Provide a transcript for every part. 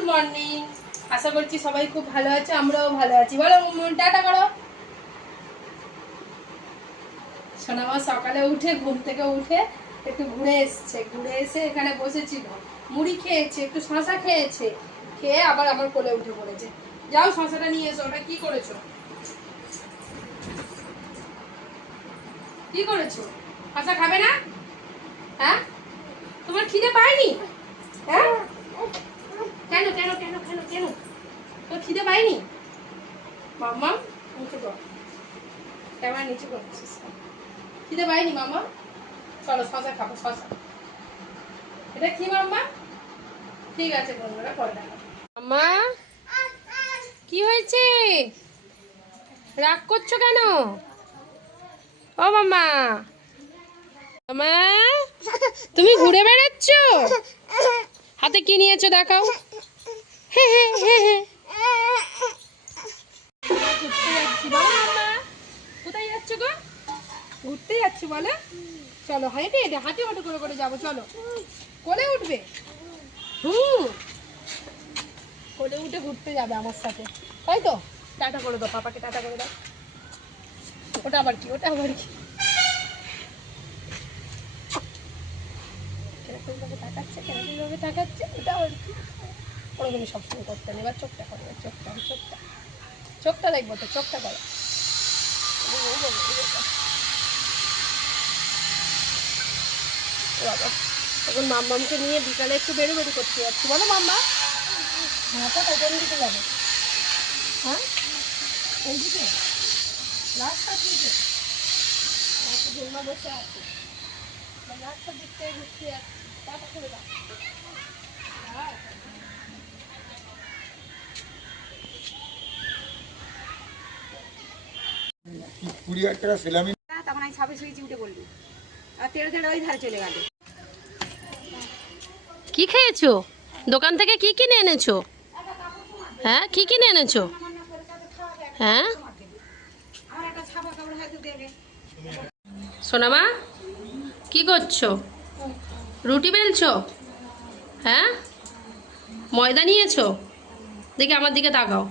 Good morning. আশা করছি সবাই খুব ভালো আছে, আমরাও ভালো আছি। বলো টাটা করো। সোনামা সকালে উঠে ঘুম থেকে উঠে একটু ঘুরে এসে এখানে বসেছিল, মুড়ি খেয়েছে, একটু শশা খেয়েছে, খেয়ে আবার আমার কোলে উঠে পড়েছে। যাও শশাটা নিয়ে এসো। ওটা কি করেছো? কি করেছো? শশা খাবে না? হ্যাঁ, তোমার খিদে পায়নি? হ্যাঁ, কেন কেন কেন কেন কেন তোর খিদে পায়নি? মাম্মা নিচে কর, ক্যামেরা নিচে করছিস। খিদে পায়নি মাম্মা? চলো শশা খাবো, শশা। এটা কি মাম্মা? ঠিক আছে বন্ধুরা, পরে দেখো। মাম্মা কি হয়েছে? রাগ করছো কেন? ও মাম্মা, মাম্মা তুমি ঘুরে বেড়াচ্ছ? হাতে কি নিয়েছো দেখাও। কোথায় যাচ্ছ গো? ঘুরতে যাচ্ছি বলে? চলো হাঁটে হেঁটে হাঁটি হাঁটু করে করে যাবো। চলো, কোলে উঠবে? কোলে উঠে ঘুরতে যাবে আমার সাথে, তাই তো? টাটা করে দাও পাপাকে, টাটা করে দাও। ওটা আবার কি? ওটা আবার কি? কিরকম ভাবে তাকাচ্ছে, কিরকম ভাবে তাকাচ্ছে, ওটা আবার কি? ওরকমই সবসময় করতে নেই। এবার চোখটা করো, চোখটা চোখটা চোখটা দেখবো তো, চোখটা করো। এখন মাম্মামকে নিয়ে বিকালে একটু বেরো বেরো করতে যাচ্ছি। বলো মাম্মা, হ্যাঁ তো কোন দিকে যাবে? হ্যাঁ, এই দিকে, রাস্তার দিকে। জন্মা বসে আছে, রাস্তার দিক থেকে ঘুরতে যাচ্ছি। টাটা করে দাও। তখন আমি ছাপে শুয়েছি, উঠে বলবি আর তেড়ে তেড়ে ওই ধারে চলে গেল। কি খেয়েছো? দোকান থেকে কি কিনে এনেছো? হ্যাঁ, কি কিনে এনেছো? হ্যাঁ আমার একটা ছাপা কাপড় হয়তো দেবে। সোনামা কি করছো? রুটি বেলছো? হ্যাঁ, ময়দা নিয়েছো? দেখি আমার দিকে তাকাও।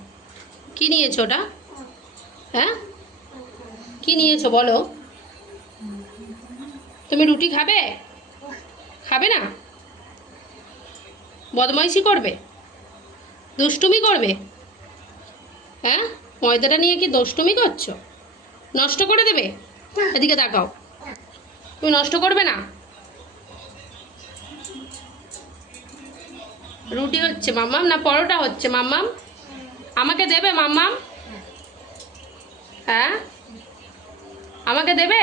কি নিয়েছো ওটা? হ্যাঁ, কি নিয়েছো বলো? তুমি রুটি খাবে? খাবে না? বদমাইশি করবে? দুষ্টুমি করবে? হ্যাঁ, ময়দাটা নিয়ে কি দুষ্টুমি করছো? নষ্ট করে দেবে? এদিকে তাকাও। তুমি নষ্ট করবে না? রুটি হচ্ছে মাম্মাম না পরোটা হচ্ছে মাম্মাম? আমাকে দেবে মাম্মাম? হ্যাঁ, আমাকে দেবে?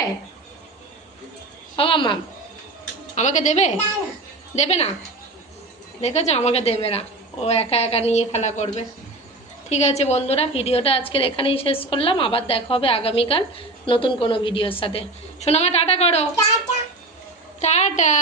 ও মাম্মাম, আমাকে দেবে? দেবে না? দেখেছো, আমাকে দেবে না। ও একা একা নিয়ে খেলা করবে। ঠিক আছে বন্ধুরা, ভিডিওটা আজকের এখানেই শেষ করলাম। আবার দেখা হবে আগামীকাল নতুন কোনো ভিডিওর সাথে। সোনামা টাটা করো। টাটা।